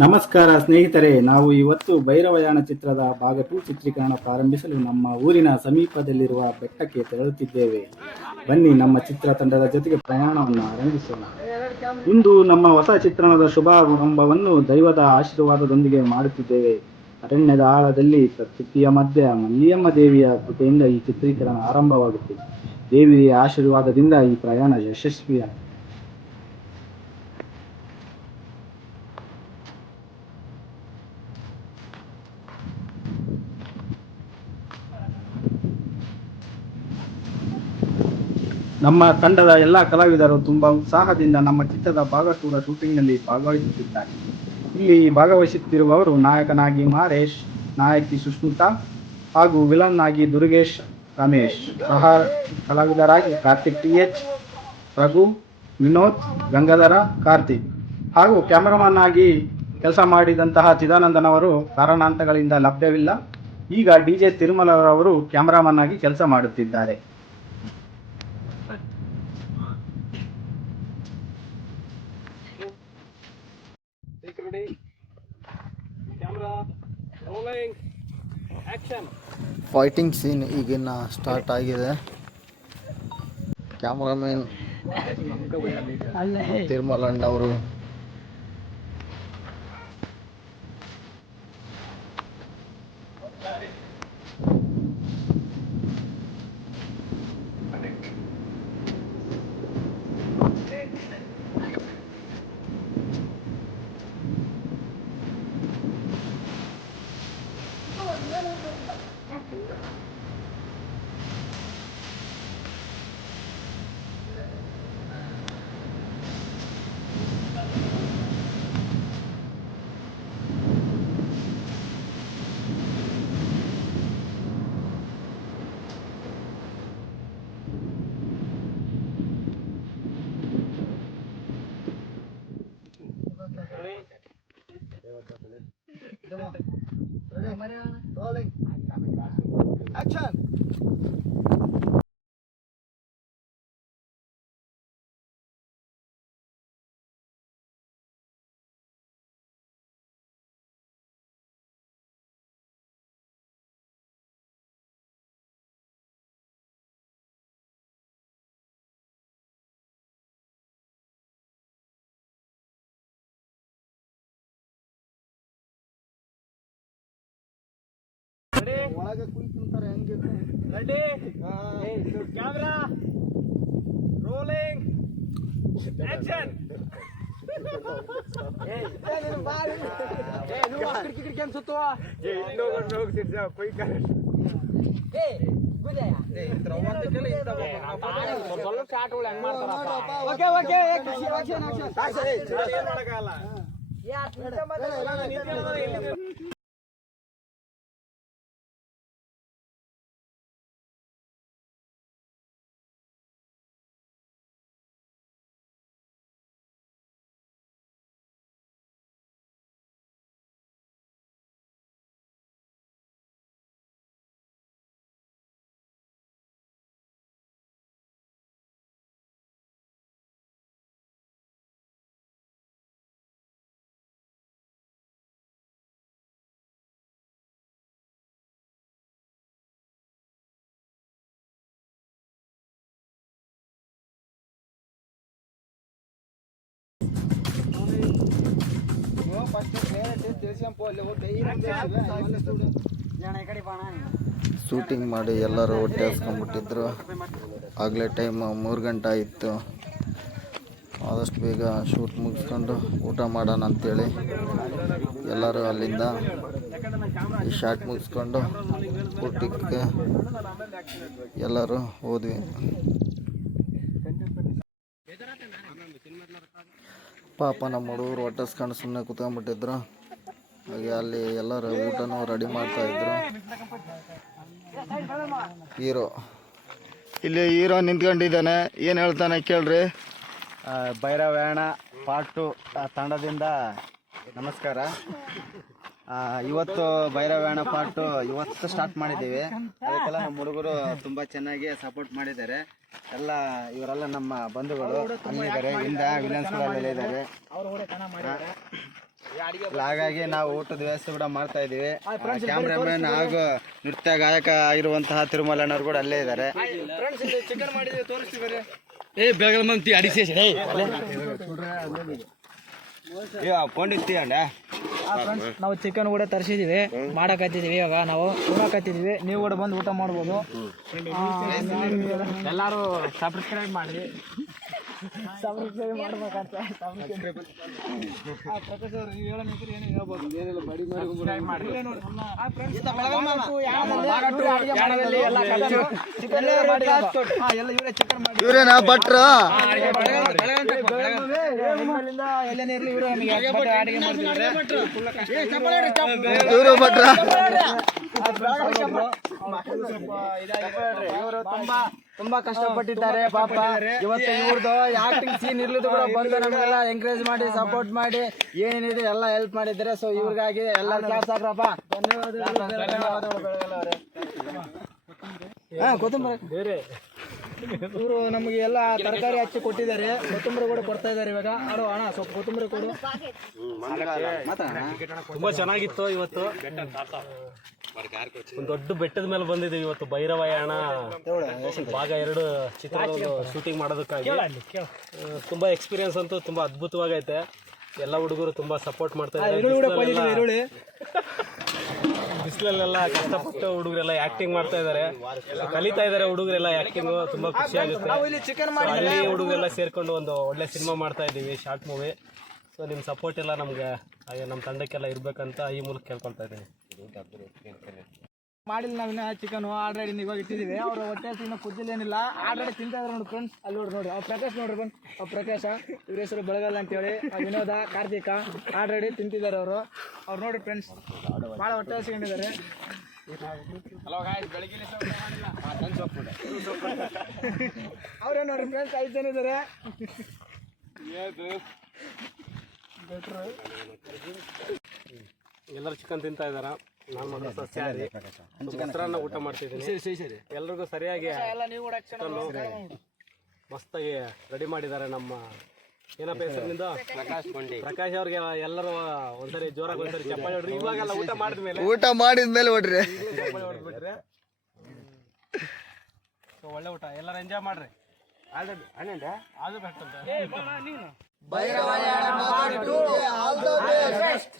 ನಮಸ್ಕಾರ ಸ್ನೇಹಿತರೆ, ನಾವು ಇವತ್ತು ಭೈರವಯಾನ ಚಿತ್ರದ ಭಾಗ ಟು ಚಿತ್ರೀಕರಣ ಪ್ರಾರಂಭಿಸಲು ನಮ್ಮ ಊರಿನ ಸಮೀಪದಲ್ಲಿರುವ ಬೆಟ್ಟಕ್ಕೆ ತೆರಳುತ್ತಿದ್ದೇವೆ. ಬನ್ನಿ, ನಮ್ಮ ಚಿತ್ರ ತಂಡದ ಜೊತೆಗೆ ಪ್ರಯಾಣವನ್ನು ಆರಂಭಿಸೋಣ. ಇಂದು ನಮ್ಮ ಹೊಸ ಚಿತ್ರಣದ ಶುಭಾರಂಭವನ್ನು ದೈವದ ಆಶೀರ್ವಾದದೊಂದಿಗೆ ಮಾಡುತ್ತಿದ್ದೇವೆ. ಅರಣ್ಯದ ಆಳದಲ್ಲಿ ಪ್ರಕೃತಿಯ ಮಧ್ಯ ಮಲ್ಲಿಯಮ್ಮ ದೇವಿಯ ಕೃಪೆಯಿಂದ ಈ ಚಿತ್ರೀಕರಣ ಆರಂಭವಾಗುತ್ತಿದೆ ದೇವಿಯ ಆಶೀರ್ವಾದದಿಂದ ಈ ಪ್ರಯಾಣ ಯಶಸ್ವಿಯಾಗಿದೆ ನಮ್ಮ ತಂಡದ ಎಲ್ಲ ಕಲಾವಿದರು ತುಂಬಾ ಉತ್ಸಾಹದಿಂದ ನಮ್ಮ ಚಿತ್ರದ ಭಾಗ ಟೂರ ಶೂಟಿಂಗ್ನಲ್ಲಿ ಭಾಗವಹಿಸುತ್ತಿದ್ದಾರೆ. ಇಲ್ಲಿ ಭಾಗವಹಿಸುತ್ತಿರುವವರು ನಾಯಕನಾಗಿ ಮಹೇಶ್ ನಾಯಕಿ ಸುಷ್ಮಿತಾ ಹಾಗೂ ವಿಲನ್ ಆಗಿ ದುರ್ಗೇಶ್, ರಮೇಶ್. ಸಹ ಕಲಾವಿದರಾಗಿ ಕಾರ್ತಿಕ್ ಟಿ ಎಚ್, ರಘು, ವಿನೋದ್, ಗಂಗಾಧರ, ಕಾರ್ತಿಕ್ ಹಾಗೂ ಕ್ಯಾಮರಾಮನ್ ಆಗಿ ಕೆಲಸ ಮಾಡಿದಂತಹ ಚಿದಾನಂದನವರು ಕಾರಣಾಂತಗಳಿಂದ ಲಭ್ಯವಿಲ್ಲ. ಈಗ ಡಿ ಜೆ ತಿರುಮಲರವರು ಕ್ಯಾಮರಾಮನ್ ಆಗಿ ಕೆಲಸ ಮಾಡುತ್ತಿದ್ದಾರೆ. ಫೈಟಿಂಗ್ ಸೀನ್ ಈಗಿನ ಸ್ಟಾರ್ಟ್ ಆಗಿದೆ. ಕ್ಯಾಮ್ರಾಮನ್ ತಿರುಮಲಣ್ಣ ಅವರು ಒಳಗೆ ಕುಂತಾರೆ ಹೆಂಗೆ camera rolling action okay shooting ಮಾಡಿ ಎಲ್ಲರೂ ಹೊಟ್ಟೆ ಹಾಸ್ಕೊಂಡ್ಬಿಟ್ಟಿದ್ರು ಆಗಲೇ ಟೈಮ್ ಮೂರು ಗಂಟೆ ಆಯಿತು. ಆದಷ್ಟು ಬೇಗ ಶೂಟ್ ಮುಗಿಸ್ಕೊಂಡು ಊಟ ಮಾಡೋಣ ಅಂಥೇಳಿ ಎಲ್ಲರೂ ಅಲ್ಲಿಂದ ಈ ಶಾಟ್ ಮುಗಿಸ್ಕೊಂಡು ಊಟಕ್ಕೆ ಎಲ್ಲರೂ ಹೋದ್ವಿ. ಪಾಪ ನಮ್ಮ ಹುಡುಗರು ಒಟ್ಟಸ್ಕೊಂಡು ಸುಮ್ಮನೆ ಕುತ್ಕೊಂಡ್ಬಿಟ್ಟಿದ್ರು. ಹಾಗೆ ಅಲ್ಲಿ ಎಲ್ಲರೂ ಊಟನೂ ರೆಡಿ ಮಾಡ್ತಾ ಇದ್ರು. ಹೀರೋ. ಇಲ್ಲಿ ಹೀರೋ ನಿಂತ್ಕೊಂಡಿದ್ದಾನೆ. ಏನು ಹೇಳ್ತಾನೆ ಕೇಳ್ರಿ. ಭೈರವೇಣ ಪಾರ್ಟ್ ಟು ತಂಡದಿಂದ ನಮಸ್ಕಾರ. ಆ, ಇವತ್ತು ಭೈರವ್ಯಾಣ ಪಾರ್ಟ್ ಇವತ್ತು ಸ್ಟಾರ್ಟ್ ಮಾಡಿದ್ದೀವಿ. ಅದಕ್ಕೆಲ್ಲ ನಮ್ಮ ಹುಡುಗರು ತುಂಬಾ ಚೆನ್ನಾಗಿ ಸಪೋರ್ಟ್ ಮಾಡಿದ್ದಾರೆ. ಎಲ್ಲ ಇವರೆಲ್ಲ ನಮ್ಮ ಬಂಧುಗಳು ಅಲ್ಲಿದ್ದಾರೆ ಇಂದ ವಿಲನ್ಸ್ಗಳೆಲ್ಲ ಇದ್ದಾರೆ. ಹಾಗಾಗಿ ನಾವು ಊಟದ ವ್ಯವಸ್ಥೆ ಕೂಡ ಮಾಡ್ತಾ ಇದೀವಿ ಕ್ಯಾಮ್ರಾಮನ್ ಹಾಗೂ ನೃತ್ಯ ಗಾಯಕ ಆಗಿರುವಂತಹ ತಿರುಮಲಣ್ಣವ್ರು ಕೂಡ ಅಲ್ಲೇ ಇದ್ದಾರೆ. ಚಿಕನ್ ಏ ಮಂತಿ ಕೊಂಡಿರ್ತೀಯಣ್ಣ ನಾವು ಚಿಕನ್ ಕೂಡ ತರಿಸಿದೀವಿ ಮಾಡಕತ್ತಿದೀವಿ ಇವಾಗ ನಾವು. ಉಣಕತ್ತಿದೀವಿ. ನೀವು ಕೂಡ ಬಂದು ಊಟ ಮಾಡ್ಬೋದು. ಎಲ್ಲರೂ ಸಬ್ಸ್ಕ್ರೈಬ್ ಮಾಡಿ ಮಾಡ್ಬೇಕಂತ ಇವರು ತುಂಬಾ ತುಂಬಾ ಕಷ್ಟಪಟ್ಟಿದ್ದಾರೆ ಪಾಪ. ಇವತ್ತು ಇವ್ರದ್ದು ಆಕ್ಟಿಂಗ್ ಸೀನ್ ಇರ್ಲಿದ್ದು ಕೂಡ ಬಂದು ನಮಗೆಲ್ಲ ಎಂಕರೇಜ್ ಮಾಡಿ ಸಪೋರ್ಟ್ ಮಾಡಿ ಏನೇನಿದೆ ಎಲ್ಲ ಹೆಲ್ಪ್ ಮಾಡಿದ್ದಾರೆ. ಸೊ ಇವ್ರಿಗಾಗಿ ಎಲ್ಲ ಕ್ಲಾಸ್ ಹಾಕ್ರಪ್ಪ. ಹಾ ಕೊತ್ತಂಬರಿ. ಬೇರೆ. ಇವರು ನಮಗೆ ಎಲ್ಲ ತರಕಾರಿ ಹಚ್ಚಿ ಕೊಟ್ಟಿದ್ದಾರೆ. ಕೊತ್ತಂಬರಿ ಕೂಡ ಕೊಡ್ತಾ ಇದ್ದಾರೆ ಇವಾಗ. ಅಡು ಅಣ್ಣ ಸ್ವಲ್ಪ ಕೊತ್ತಂಬರಿ ಕೊಡು. ತುಂಬಾ ಚೆನ್ನಾಗಿತ್ತು ಇವತ್ತು. ಒಂದು ದೊಡ್ಡ ಬೆಟ್ಟದ ಮೇಲೆ ಬಂದಿದ್ದೀವಿ ಇವತ್ತು ಭೈರವಯಾಣ ಭಾಗ ಎರಡು ಚಿತ್ರದ ಶೂಟಿಂಗ್ ಮಾಡೋದಕ್ಕಾಗಿ. ತುಂಬ ತುಂಬಾ ಎಕ್ಸ್ಪೀರಿಯನ್ಸ್ ಅಂತೂ ತುಂಬಾ ಅದ್ಭುತವಾಗೈತೆ. ಎಲ್ಲ ಹುಡುಗರು ತುಂಬಾ ಸಪೋರ್ಟ್ ಮಾಡ್ತಾ ಇದ್ದಾರೆ. ಬಿಸಿಲಲ್ಲೆಲ್ಲ ಕಷ್ಟಪಟ್ಟು ಹುಡುಗರೆಲ್ಲ ಆಕ್ಟಿಂಗ್ ಮಾಡ್ತಾ ಇದ್ದಾರೆ. ಕಲಿತಾ ಇದ್ದಾರೆ ಹುಡುಗರೆಲ್ಲ ಆಕ್ಟಿಂಗ್ ತುಂಬಾ ಖುಷಿ ಆಗುತ್ತೆ. ಇಲ್ಲಿ ಚಿಕನ್ So, ಅಲ್ಲಿ ಹುಡುಗರೆಲ್ಲ ಸೇರ್ಕೊಂಡು ಒಂದು ಒಳ್ಳೆ ಸಿನಿಮಾ ಮಾಡ್ತಾ ಇದ್ದೀವಿ ಶಾರ್ಟ್ ಮೂವಿ ಸೊ ನಿಮ್ಮ ಸಪೋರ್ಟ್ ಎಲ್ಲ ನಮ್ಗೆ ಹಾಗೆ ನಮ್ಮ ತಂಡಕ್ಕೆಲ್ಲ ಇರಬೇಕಂತ ಈ ಮೂಲಕ ಕೇಳ್ಕೊಳ್ತಾ ಇದ್ದೀನಿ. ಮಾಡಿಲ್ಲ ನಾವಿನ್ನ ಚಿಕನ್ ಆಲ್ರೆಡಿ ಇವಾಗ ಇಟ್ಟಿದ್ದೀವಿ ಅವ್ರ ಹೊಟ್ಟೆ ಇನ್ನು ಕುದ್ದಿಲ್ಲ ಏನಿಲ್ಲ. ಆಲ್ರೆಡಿ ತಿಂತಾ ಇದ್ರು ನೋಡಿ ಫ್ರೆಂಡ್ಸ್ ಅಲ್ಲಿ ನೋಡಿ ನೋಡಿ ಅವ್ರ ಪ್ರಕಾಶ್ ನೋಡ್ರಿ ಬಂದು ಅವ್ರ ಪ್ರಕಾಶ ಇವ್ರ ಹೆಸರು ಬೆಳಗಲ್ಲ ಅಂತೇಳಿ. ಆ ವಿನೋದ ಕಾರ್ತಿಕ ಆಲ್ರೆಡಿ ತಿಂತಿದ್ದಾರೆ ಅವರು. ಅವ್ರು ನೋಡಿ ಫ್ರೆಂಡ್ಸ್ ಭಾಳ ಹೊಟ್ಟೆ ಹಸಿಕೊಂಡಿದ್ದಾರೆ ಅವ್ರೇ ನೋಡ್ರಿ ಫ್ರೆಂಡ್ಸ್ ಐದು ಜನ ಇದ್ದಾರೆ ಎಲ್ಲರೂ ಚಿಕನ್ ತಿಂತಾ ಇದಾರ. ನಾನು ಮಾತ್ರ ಸಸ್ಯಾಹಾರಿ ಮೊಸರನ್ನ ಊಟ ಮಾಡ್ತಿದ್ದೀನಿ. ಎಲ್ರಿಗೂ ಸರಿಯಾಗಿ ಮಸ್ತಾಗಿ ರೆಡಿ ಮಾಡಿದ್ದಾರೆ ನಮ್ಮ ಏನಪ್ಪ ಹೆಸರಿನಿಂದ ಪ್ರಕಾಶ್ ಕೊಂಡಿ. ಪ್ರಕಾಶ್ ಅವ್ರಿಗೆ ಎಲ್ಲರೂ ಒಂದ್ಸರಿ ಜೋರಾಗಿ ಒಂದ್ಸರಿ ಚಪ್ಪಾಳಿ ಹೊಡ್ರಿ. ಇವಾಗೆಲ್ಲ ಊಟ ಮಾಡಿದ್ಮೇಲೆ. ಊಟ ಮಾಡಿದ್ಮೇಲೆ ಹೊಡ್ರಿ. ಚಪ್ಪಾಳಿ ಹೊಡ್ಬಿಟ್ರೆ ಸೊ ಒಳ್ಳೆ ಊಟ. ಎಲ್ಲರೂ ಎಂಜಾಯ್ ಮಾಡ್ರಿ. ಆಲ್ರೆಡಿ ಬೆಸ್ಟ್ ಅಂತ all the best.